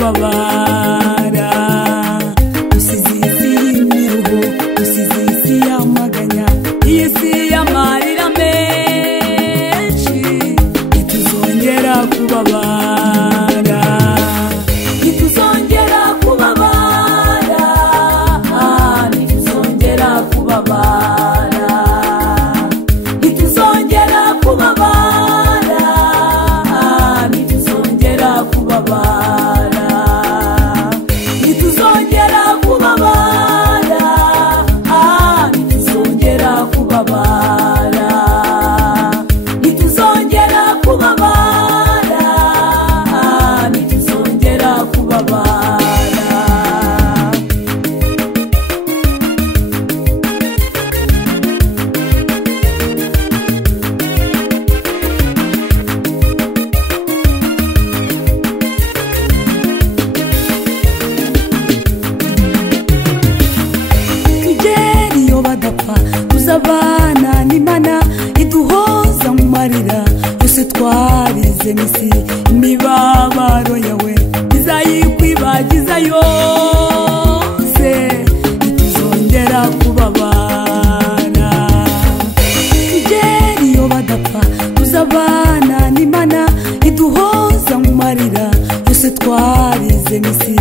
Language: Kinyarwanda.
kubabara usize isi y'imiruho usize isi y'amaganya iyi si y'amarira menshi ntituzongera kubabara ntituzongera kubabara ntituzongera kubabara ntituzongera kubabara ntituzongera kubabara ntituzongera kubabara ntituzongera kubabara ntituzongera kubabara ntituzongera kubabara abana n'Imana iduhoza mu marira yose twarize misi imibabaro yawe izayikwibagiza yose ntituzongera kubabara igeri iyo badapfa tuzabana n'Imana iduhoza mu marira yose twarize misi